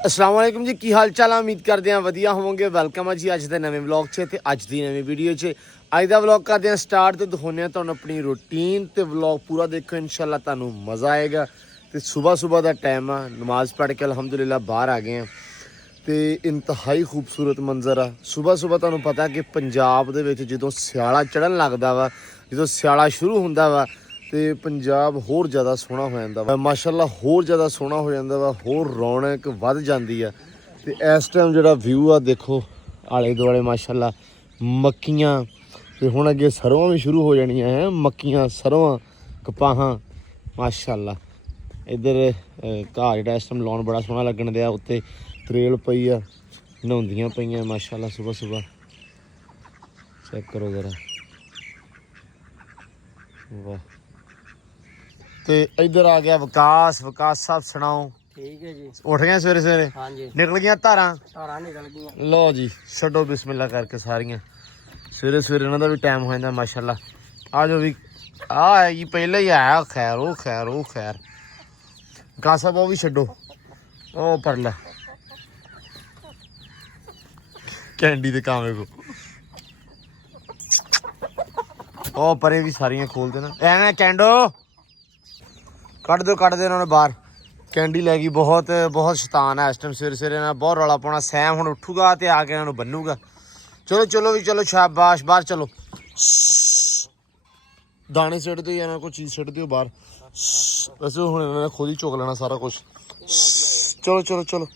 अस्सलाम वालेकुम जी, की हाल चाल। उम्मीद करते हैं वधिया होवोगे। वेलकम है जी अज के नवे व्लॉग से ते अज की नवी वीडियो से। अज का व्लॉग करते हैं स्टार्ट तो दिखाने तुहानू अपनी रूटीन तो व्लॉग पूरा देखो, इंशाल्लाह तुहानू मज़ा आएगा। तो सुबह सुबह का टाइम आ, नमाज पढ़ के अलहमदुलिल्लाह बाहर आ गए हैं। तो इंतहाई खूबसूरत मंजर आ। सुबह सुबह तुहानू पता कि पंजाब दे विच जदों सियाला चढ़न लगदा वा, जदों सियाला शुरू हुंदा वा तो पंजाब होर ज़्यादा सोहना हो जाता वा, माशाअल्लाह होर ज़्यादा सोहना हो जाता वा, होर रौनक वध जाती है। तो इस टाइम जो व्यू आ देखो आले दुआले माशाअल्लाह मक्कियां, तो हुण अगे सरवां भी शुरू हो जानियां हैं। मक्कियां सरवां कपाहां माशाअल्लाह। इधर घाह जिहड़ा इस टाइम लॉन बड़ा सोहना लगन दिया, उत्ते त्रेल पई आ, नहाउंदियां पईयां माशाअल्लाह सुबह सुबह। चेक करो जरा, वाह। तो इधर आ गया विकास। विकास साहब सुनाओ। ठीक है जी। उठ गए सवेरे सवेरे? हाँ जी। निकल गया धारा? धारा निकल गई। लो जी छड्डो बिस्मिल्लाह करके सारियां। सवेरे सवेरे इन्हां दा भी टाइम हो जाता माशाअल्लाह। आ जो भी आ जी पहले ही आया। खैर वो खैर वो खैर विकास साहब वो भी छड्डो, ओ पर लै कैंडी दे कामे को ओ परे भी सारियां खोल देना। एवें कैंडो कट दो इन्होंने बाहर। कैंडी लै गई। बहुत बहुत शैतान है इस टाइम सवेरे सवेरे ना, बहुत रौला पाना। सैम हुण उठूगा तो आके इन्होंने बन्नूगा। चलो चलो भी चलो, शाबाश बाहर चलो। दाने सिट दो या कोई चीज़ सिट दो बाहर। वैसे हुण इन्होंने खुद ही चुक लेना सारा कुछ। चलो चलो चलो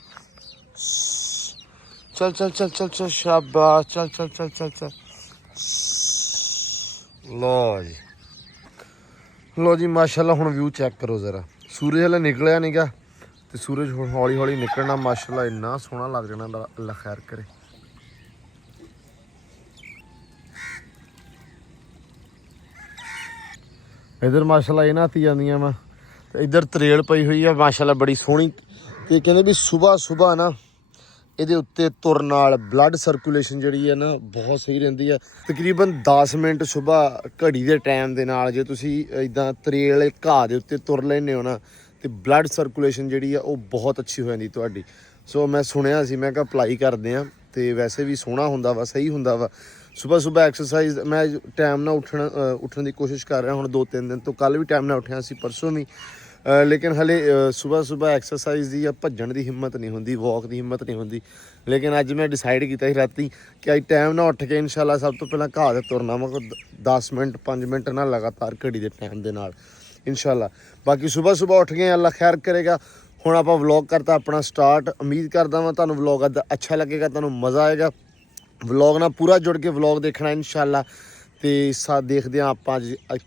चल चल चल चल चल, शाबाश चल चल चल चल चल। लो जी माशाअल्लाह। हुण व्यू चेक करो जरा। सूरज हले निकलिया नहीं गा, तो सूरज हुण हौली हौली निकलना माशाअल्लाह। इन्ना सोहना लग जाना, अल्लाह खैर करे। इधर माशाअल्लाह ये नहाती जांदियां वा, ते इधर त्रेल पई हुई है माशाअल्लाह बड़ी सोहनी। ते कहंदे भी सुबह सुबह ना ਇਹਦੇ ਉੱਤੇ ਤੁਰਨ ਨਾਲ ਬਲੱਡ ਸਰਕੂਲੇਸ਼ਨ ਜਿਹੜੀ ਹੈ ਨਾ ਬਹੁਤ ਸਹੀ ਰਹਿੰਦੀ ਹੈ। ਤਕਰੀਬਨ 10 ਮਿੰਟ ਸੁਬਹ ਘੜੀ ਦੇ ਟਾਈਮ ਦੇ ਨਾਲ ਜੇ ਤੁਸੀਂ ਇਦਾਂ ਤਰੇਲ ਘਾਹ ਦੇ ਉੱਤੇ ਤੁਰ ਲੈਂਦੇ ਹੋ ਨਾ, ਤੇ ਬਲੱਡ ਸਰਕੂਲੇਸ਼ਨ ਜਿਹੜੀ ਆ ਉਹ ਬਹੁਤ ਅੱਛੀ ਹੋ ਜਾਂਦੀ ਤੁਹਾਡੀ। ਸੋ ਮੈਂ ਸੁਣਿਆ ਸੀ, ਮੈਂ ਕਿਹਾ ਅਪਲਾਈ ਕਰਦੇ ਹਾਂ। ਤੇ ਵੈਸੇ ਵੀ ਸੋਹਣਾ ਹੁੰਦਾ ਵਾ, ਸਹੀ ਹੁੰਦਾ ਵਾ। ਸੁਬਹ ਸੁਬਹ ਐਕਸਰਸਾਈਜ਼ ਮੈਂ ਟਾਈਮ ਨਾਲ ਉੱਠਣ ਦੀ ਕੋਸ਼ਿਸ਼ ਕਰ ਰਿਹਾ ਹੁਣ 2-3 ਦਿਨ ਤੋਂ। ਕੱਲ੍ਹ ਵੀ ਟਾਈਮ ਨਾਲ ਉੱਠਿਆ ਸੀ, ਪਰਸੋਂ ਵੀ। लेकिन हले सुबह सुबह एक्सरसाइज की या भजन की हिम्मत नहीं होंदी, वॉक की हिम्मत नहीं होंदी। लेकिन अज मैं डिसाइड किया राती कि अज टाइम ना उठ के इंशाल्लाह सब तो पहले घाह से तुरना वा 10 मिनट 5 मिनट ना लगातार घड़ी के टाइम के नाल इंशाल्लाह। बाकी सुबह सुबह उठ गए, अल्लाह खैर करेगा। हुण आपां व्लॉग करता अपना स्टार्ट। उम्मीद करदा वां तुहानूं व्लॉग अच्छा लगेगा, तुहानूं मज़ा आएगा। व्लॉग ना पूरा जुड़ के व्लॉग देखना इंशाल्लाह। तो देखते हैं आप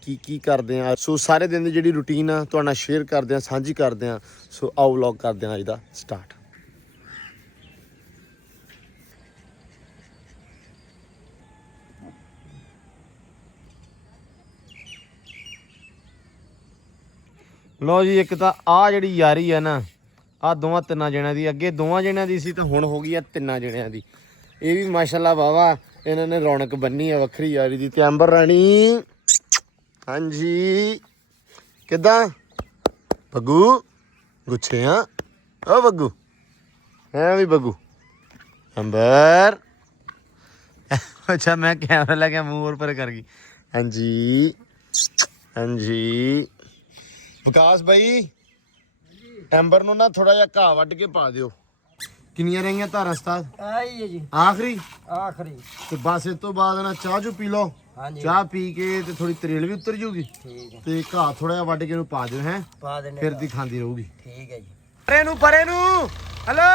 की करते हैं। सो सारे दिन की जी रूटीन आ तुहाडे नाल शेयर करते हैं, साझी करते हैं। सो आओ व्लॉग करते हैं अज का स्टार्ट। लो जी, एक तो आ जी यारी है ना, आ दोवां तिन्नां जणियां दी, अगे दोवां जणियां दी सी ते हुण हो गई है तिन्नां जणियां दी। ये भी माशाअल्लाह वावा इन्होंने रौनक बन्नी है वक्री यारी दी। ते अंबर राणी हाँ जी किदा बग्गू गुच्छे हाँ ओ बग्गू है भी बग्गू अंबर। अच्छा मैं कैमरा लगे मुंह और पर कर गई। हाँ जी हाँ जी विकास भाई अंबर नूं ना थोड़ा जिहा घाह वड्ड के पा दिओ। किन्नियां रहियां धारां उस्ताद? आई है जी आखिरी आखिरी। तो बस इस तो बाद ना चाह चू पी लो। हाँ जी। चाह पी के ते थोड़ी तरेल भी उतर जूगी। ठीक है। ते घाह थोड़ा जिहा वड्ड के नूं पा दिओ हैं, पा देने फिर दी खांदी रहूगी। ठीक है जी। परे नूं हेलो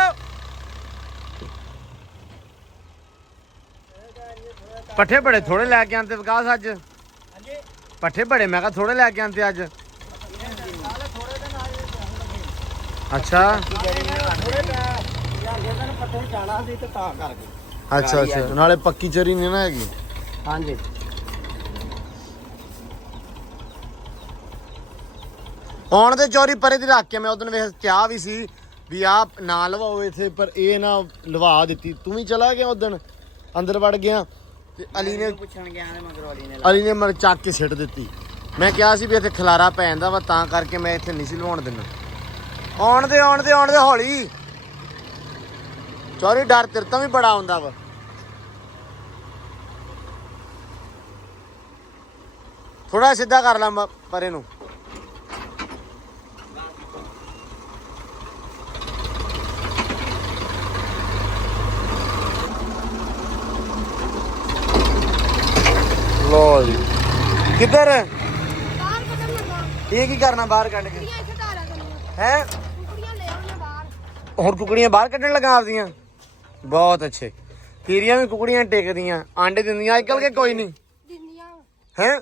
पट्ठे बड़े थोड़े लैके आंदे विकास अज। पट्ठे बड़े मैं कहा थोड़े लैके आंदे अज। अच्छा अच्छा अच्छा नाले पक्की चरी नहीं ना हैगी। हाँ जी आउण दे चौरी परे दी रख के मैं उदन वेख क्या भी सी भी आप ना लवाओ इत्थे, पर ये ना लवा दी। तू भी चला गया उदन अंदर वड़ गया ते अली ने अली ने मर चक के सिट दी। मैं कहा सी भी इत्थे खलारा पै जांदा वा, तां करके मैं इत्थे नहीं सी लवाउण दिंदा। आउण दे हौली ਚੌਰੀ ਡਰ ਤੇਰੇ ਤੋਂ ਵੀ ਬੜਾ ਹੁੰਦਾ ਵਾ। ਥੋੜਾ ਸਿੱਧਾ ਕਰ ਲਾ ਪਰੇ ਨੂੰ। ਲੋ ਜੀ ਕਿੱਧਰ ਬਾਹਰ ਕੱਢਣ ਲੱਗਾ ਇਹ ਕੀ ਕਰਨਾ ਬਾਹਰ ਕੱਢ ਕੇ ਕੁੜੀਆਂ ਇੱਥੇ ਧਾਰਾ ਕਰਨੀਆਂ ਹੈ? ਕੁੜੀਆਂ ਲੈ ਆਉਣੀਆਂ ਬਾਹਰ ਹੋਰ ਕੁਕੜੀਆਂ ਬਾਹਰ ਕੱਢਣ ਲਗਾ ਆਪਦੀਆਂ। ਬਹੁਤ ਅੱਛੇ। ਤੇਰੀਆਂ ਵੀ ਕੁਕੜੀਆਂ ਟਿਕਦੀਆਂ ਆਂਡੇ ਦਿੰਦੀਆਂ ਅੱਜ ਕੱਲ ਕੇ ਕੋਈ ਨਹੀਂ ਦਿੰਦੀਆਂ ਹੈ?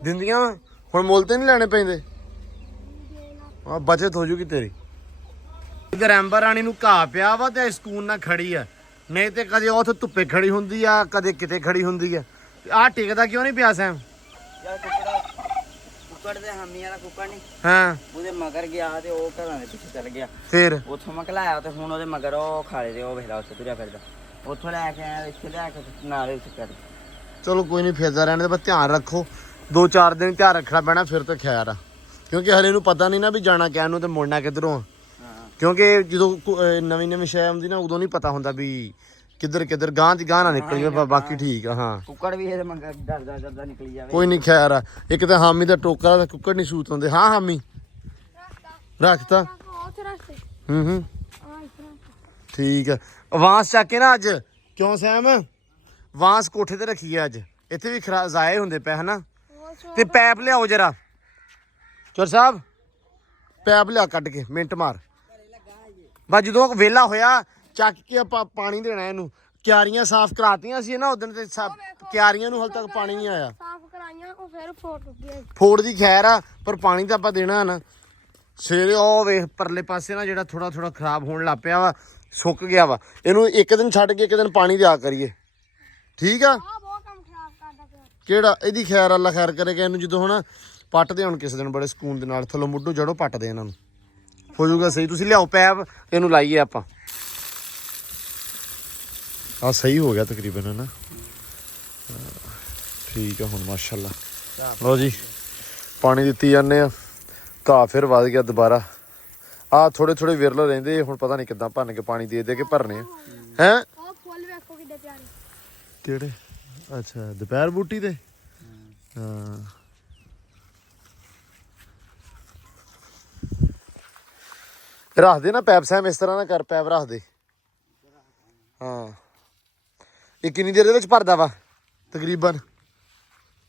ਦਿੰਦੀਆਂ ਵਾਂ। ਹੁਣ ਮੁੱਲ ਤੇ ਨਹੀਂ ਲੈਣੇ ਪੈਂਦੇ। ਆ ਬਚਤ ਹੋ ਜੂਗੀ ਤੇਰੀ। ਇਧਰ ਐਂਬਰ ਰਾਣੀ ਨੂੰ ਘਾਹ ਪਿਆ ਵਾ ਤੇ ਸਕੂਨ ਨਾਲ ਖੜੀ ਆ, ਨਹੀਂ ਤੇ ਕਦੇ ਉੱਥੇ ਧੁੱਪੇ ਖੜੀ ਹੁੰਦੀ ਆ, ਕਦੇ ਕਿਤੇ ਖੜੀ ਹੁੰਦੀ ਆ। ਆਹ ਟਿਕਦਾ ਕਿਉਂ ਨਹੀਂ ਪਿਆ ਸੈਮ? ਯਾਰ ਕੁੱਕੜ ਦੇ ਹਾਮੀ ਵਾਲਾ ਕੁੱਕੜ ਨਹੀਂ, ਹਾਂ ਉਹਦੇ ਮਗਰ ਗਿਆ ਤੇ ਉਹ ਘਰਾਂ ਦੇ ਪਿੱਛੇ ਚੱਲ ਗਿਆ। ਫਿਰ ਉੱਥੋਂ ਮੈਂ ਘਲਾਇਆ ਤੇ ਹੁਣ ਉਹਦੇ ਮਗਰ ਉਹ ਖਾਲੇ ਦੇ ਉਹ ਵੇਖਦਾ ਉੱਥੇ ਤੁਰਿਆ ਫਿਰਦਾ। ਉੱਥੋਂ ਲੈ ਕੇ ਆਇਆ ਇੱਥੇ ਲਿਆ ਕੇ ਨਾਲੇ ਉੱਥੇ ਕਰ। ਚਲੋ ਕੋਈ ਨਹੀਂ, ਫਿਰਦਾ ਰਹਿਣ ਦੇ, ਬਸ ਧਿਆਨ ਰੱਖੋ। 2-4 ਦਿਨ ਧਿਆਨ ਰੱਖਣਾ ਪੈਣਾ ਫਿਰ ਤਾਂ ਖੈਰ ਆ, ਕਿਉਂਕਿ ਹਲੇ ਨੂੰ ਪਤਾ ਨਹੀਂ ਨਾ ਵੀ ਜਾਣਾ ਕਿਆ ਨੂੰ ਤੇ ਮੁੜਨਾ ਕਿੱਧਰੋਂ ਆ। ਕਿਉਂਕਿ ਜਦੋਂ ਨਵੀਂ ਸ਼ੈ ਆਉਂਦੀ ਨਾ ਉਦੋਂ ਨਹੀਂ ਪਤਾ ਹੁੰਦਾ ਵੀ ਕਿੱਧਰ ਗਾਂ ਦੀ ਗਾਂ ਨਾ ਨਿਕਲ ਜਾਵੇ। ਬਾਕੀ ਠੀਕ ਆ। ਹਾਂ ਕੁੱਕੜ ਵੀ ਇਹਦੇ ਮਗਰ ਡਰਦਾ ਨਿਕਲੀ ਜਾਵੇ। ਕੋਈ ਨਹੀਂ ਖੈਰ ਆ। ਇੱਕ ਤਾਂ ਹਾਮੀ ਦਾ ਟੋਕਾ ਤੇ ਕੁੱਕੜ ਨਹੀਂ ਸੂਤ ਹੁੰਦੇ। ਹਾਂ ਹਾਮੀ ਰੱਖਤਾ। ਉੱਥੇ ਰਸਤੇ ਹੂੰ ਆ ਇੱਥੇ ਰੱਖ। ਠੀਕ ਆ। ਵਾਂਸ ਚੱਕ ਕੇ ਨਾ ਅੱਜ ਕਿਉਂ ਸੈਮ ਵਾਂਸ ਕੋਠੇ ਤੇ ਰੱਖੀ ਆ ਅੱਜ। ਇੱਥੇ ਵੀ ਖਰਾ ਜ਼ਾਏ ਹੁੰਦੇ ਪਏ ਹਨਾ। ਉਹ ਸੋ ਤੇ ਪੈਪ ਲਿਆਓ ਜਰਾ ਚੋਰ ਸਾਹਿਬ, ਪੈਪ ਲਿਆ ਕੱਢ ਕੇ ਮਿੰਟ ਮਾਰ। ਬਸ ਜਦੋਂ ਵਿਹਲਾ ਹੋਇਆ ਚੱਕ ਕੇ ਆਪਾਂ ਪਾਣੀ ਦੇਣਾ ਇਹਨੂੰ। ਕਿਆਰੀਆਂ ਸਾਫ਼ ਕਰਾਤੀਆਂ ਸੀ ਨਾ ਉਦੋਂ ਤੇ ਕਿਆਰੀਆਂ ਨੂੰ ਹਾਲੇ ਤੱਕ ਪਾਣੀ ਨਹੀਂ ਆਇਆ। ਸਾਫ਼ ਕਰਾਈਆਂ ਉਹ ਫਿਰ ਫੋੜ ਗਿਆ। ਫੋੜ ਦੀ ਖੈਰ ਆ ਪਰ ਪਾਣੀ ਤਾਂ ਆਪਾਂ ਦੇਣਾ ਨਾ। ਸਵੇਰੇ ਉਹ ਵੇਖ ਪਰਲੇ ਪਾਸੇ ਨਾ ਜਿਹੜਾ ਥੋੜਾ ਖਰਾਬ ਹੋਣ ਲੱਗ ਪਿਆ ਵਾ, ਸੁੱਕ ਗਿਆ ਵਾ। ਇਹਨੂੰ ਇੱਕ ਦਿਨ ਛੱਡ ਕੇ ਇੱਕ ਦਿਨ ਪਾਣੀ ਦਿਆ ਕਰੀਏ, ਠੀਕ ਆ? ਆ ਬਹੁਤ ਕੰਮ ਖਰਾਬ ਕਰਦਾ ਪਿਆ। ਕਿਹੜਾ? ਇਹਦੀ ਖੈਰ ਅੱਲਾ ਖੈਰ ਕਰੇਗਾ ਇਹਨੂੰ। ਜਦੋਂ ਹੁਣ ਪੱਟਦੇ ਹੁਣ ਕਿਸੇ ਦਿਨ ਬੜੇ ਸਕੂਨ ਦੇ ਨਾਲ ਥੱਲੋਂ ਮੁੱਢੋਂ ਜੜੋਂ ਪੱਟਦੇ ਇਹਨਾਂ ਨੂੰ, ਹੋ ਜਾਊਗਾ ਸਹੀ। ਤੁਸੀਂ ਲਿਆਓ ਪੈਪ ਇਹਨੂੰ ਲਾਈਏ ਆਪਾਂ। ਆ ਸਹੀ ਹੋ ਗਿਆ ਤਕਰੀਬਨ ਹੈ ਨਾ। ਠੀਕ ਆ ਹੁਣ ਮਾਸ਼ਾਅੱਲਾ। ਲਓ ਜੀ ਪਾਣੀ ਦਿੱਤੀ ਜਾਂਦੇ ਆ। ਘਾਹ ਫਿਰ ਵੱਧ ਗਿਆ ਦੁਬਾਰਾ। ਆ ਥੋੜੇ ਵਿਰਲ ਰਹਿੰਦੇ ਹੁਣ, ਪਤਾ ਨਹੀਂ ਕਿੱਦਾਂ ਭੰਨ ਕੇ ਪਾਣੀ ਦੇ ਕੇ ਭਰਨੇ ਆ। ਹੈ ਉਹ ਫੁੱਲ ਵੇਖੋ ਕਿੱਡੇ ਪਿਆਰੇ। ਕਿਹੜੇ? ਅੱਛਾ ਦੁਪਹਿਰ ਬੂਟੀ ਤੇ। ਹਾਂ ਰੱਖ ਦੇ ਨਾ ਪੈਪ ਸੈਮ, ਇਸ ਤਰ੍ਹਾਂ ਨਾ ਕਰ, ਪੈਪ ਰੱਖ ਦੇ। ਹਾਂ ਇਹ ਕਿੰਨੀ ਦੇਰ ਦੇ ਵਿੱਚ ਭਰਦਾ ਵਾ ਤਕਰੀਬਨ?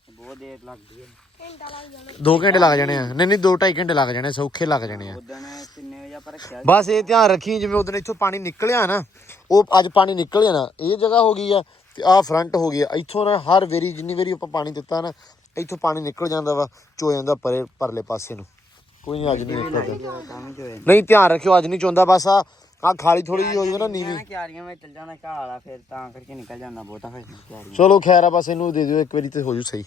ਬਹੁਤ ਦੇਰ ਲੱਗਦੀ ਹੈ। ਘੰਟਾ ਲੱਗ ਜਾਣਾ। 2 ਘੰਟੇ ਲੱਗ ਜਾਣੇ ਆ। ਨਹੀਂ 2-2.5 ਘੰਟੇ ਲੱਗ ਜਾਣੇ, ਸੌਖੇ ਲੱਗ ਜਾਣੇ ਆ। ਉਦੋਂ ਕਿੰਨੇ ਵਜੇ ਆਪਾਂ ਰੱਖਿਆ? ਬਸ ਇਹ ਧਿਆਨ ਰੱਖੀ ਜਿਵੇਂ ਉਦੋਂ ਇੱਥੋਂ ਪਾਣੀ ਨਿਕਲਿਆ ਨਾ, ਉਹ ਅੱਜ ਪਾਣੀ ਨਿਕਲਿਆ ਨਾ, ਇਹ ਜਗ੍ਹਾ ਹੋ ਗਈ ਆ ਤੇ ਆਹ ਫਰੰਟ ਹੋ ਗਿਆ। ਇੱਥੋਂ ਨਾ ਹਰ ਵਾਰੀ ਜਿੰਨੀ ਵਾਰੀ ਆਪਾਂ ਪਾਣੀ ਦਿੱਤਾ ਨਾ, ਇੱਥੋਂ ਪਾਣੀ ਨਿਕਲ ਜਾਂਦਾ ਵਾ, ਚੋ ਜਾਂਦਾ ਪਰਲੇ ਪਾਸੇ ਨੂੰ। ਕੋਈ ਨਹੀਂ ਅੱਜ ਨਹੀਂ ਨਿਕਲਦਾ। ਨਹੀਂ ਧਿਆਨ ਰੱਖਿਓ ਅੱਜ ਨਹੀਂ ਚੋਂਦਾ। ਬਸ ਆ ਖਾਲੀ ਥੋੜੀ ਜਿਹੀ ਹੋ ਜਾਵੇ ਨਾ ਨੀਵੀਂ। ਕਿਆਰੀਆਂ ਵਿੱਚ ਚੱਲ ਜਾਣਾ ਘਾਹ ਵਾਲਾ, ਫਿਰ ਤਾਂ ਕਰਕੇ ਨਿਕਲ ਜਾਂਦਾ ਬਹੁਤਾ ਫਿਰ ਕਿਆਰੀਆਂ। ਚਲੋ ਖੈਰ ਆ, ਬਸ ਇਹਨੂੰ ਦੇ ਦਿਓ ਇੱਕ ਵਾਰੀ ਤੇ ਹੋ ਜੂ ਸਹੀ।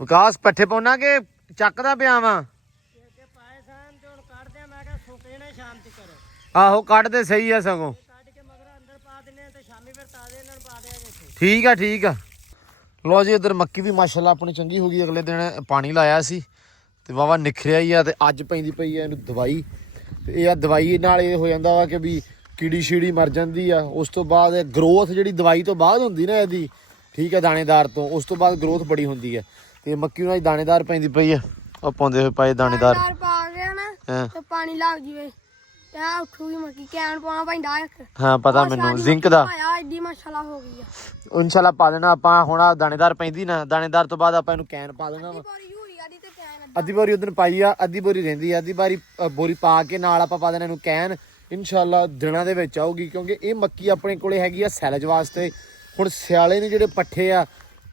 ਵਿਕਾਸ ਪੱਠੇ ਪਾਉਣਾ ਕਿ ਚੱਕਦਾ ਪਿਆ ਵਾ? ਆਹੋ ਕੱਢਦੇ ਸਹੀ ਆ ਸਗੋਂ। ਠੀਕ ਆ। ਲੋ ਜੀ ਇੱਧਰ ਮੱਕੀ ਵੀ ਮਾਸ਼ਾਅੱਲਾ ਆਪਣੀ ਚੰਗੀ ਹੋ ਗਈ। ਅਗਲੇ ਦਿਨ ਪਾਣੀ ਲਾਇਆ ਸੀ ਤੇ ਵਾਵਾ ਨਿਖਰਿਆ ਹੀ ਆ। ਤੇ ਅੱਜ ਪੈਂਦੀ ਪਈ ਆ ਇਹਨੂੰ ਦਵਾਈ। ਤੇ ਇਹ ਆ ਦਵਾਈ ਨਾਲ ਇਹ ਹੋ ਜਾਂਦਾ ਵਾ ਕਿ ਵੀ ਕੀੜੀ ਸ਼ੀੜੀ ਮਰ ਜਾਂਦੀ ਆ। ਉਸ ਤੋਂ ਬਾਅਦ ਗਰੋਥ ਜਿਹੜੀ ਦਵਾਈ ਤੋਂ ਬਾਅਦ ਹੁੰਦੀ ਨਾ ਇਹਦੀ, ਠੀਕ ਆ, ਦਾਣੇਦਾਰ ਤੋਂ, ਉਸ ਤੋਂ ਬਾਅਦ ਗਰੋਥ ਬੜੀ ਹੁੰਦੀ ਆ। ਤੇ ਮੱਕੀ ਨੂੰ ਅੱਜ ਦਾਣੇਦਾਰ ਪੈਂਦੀ ਪਈ ਆ। ਉਹ ਪਾਉਂਦੇ ਹੋਏ ਪਾਏ ਦਾਣੇਦਾਰ ਪਾ ਗਿਆ ਨਾ ਤੇ ਪਾਣੀ ਲੱਗ ਜਵੇ ਤੇ ਆ ਉੱਠੂਗੀ ਮੱਕੀ। ਕੈਨ ਪਾਉਣਾ ਪੈਂਦਾ ਇੱਕ। ਹਾਂ ਪਤਾ ਮੈਨੂੰ ਜ਼ਿੰਕ ਦਾ। ਆਇਆ ਐਡੀ ਮਾਸ਼ਾਅੱਲਾ ਹੋ ਗਈ ਆ। ਇਨਸ਼ਾਅੱਲਾ ਪਾ ਦੇਣਾ ਆਪਾਂ। ਹੁਣ ਆ ਦਾਣੇਦਾਰ ਪੈਂਦੀ ਨਾ, ਦਾਣੇਦਾਰ ਤੋਂ ਬਾਅਦ ਆਪਾਂ ਇਹਨੂੰ ਕੈਨ ਪਾ ਦੇਣਾ ਵਾ। ਬੋਰੀ ਯੂਰੀਆ ਦੀ ਤੇ ਕੈਨ ਅੱਧੀ ਬੋਰੀ ਉਦੋਂ ਪਾਈ ਆ, ਅੱਧੀ ਬੋਰੀ ਰਹਿੰਦੀ ਆ। ਅੱਧੀ ਬੋਰੀ ਪਾ ਕੇ ਨਾਲ ਆਪਾਂ ਪਾ ਦੇਣਾ ਇਹਨੂੰ ਕੈਨ। ਇਨਸ਼ਾਅੱਲਾ ਦਿਨਾਂ ਦੇ ਵਿੱਚ ਆਊਗੀ, ਕਿਉਂਕਿ ਇਹ ਮੱਕੀ ਆਪਣੇ ਕੋਲੇ ਹੈਗੀ ਆ ਸੈਲਜ ਵਾਸਤੇ। ਹੁਣ ਸਿਆਲੇ ਨੇ ਜਿਹੜੇ ਪੱਠੇ ਆ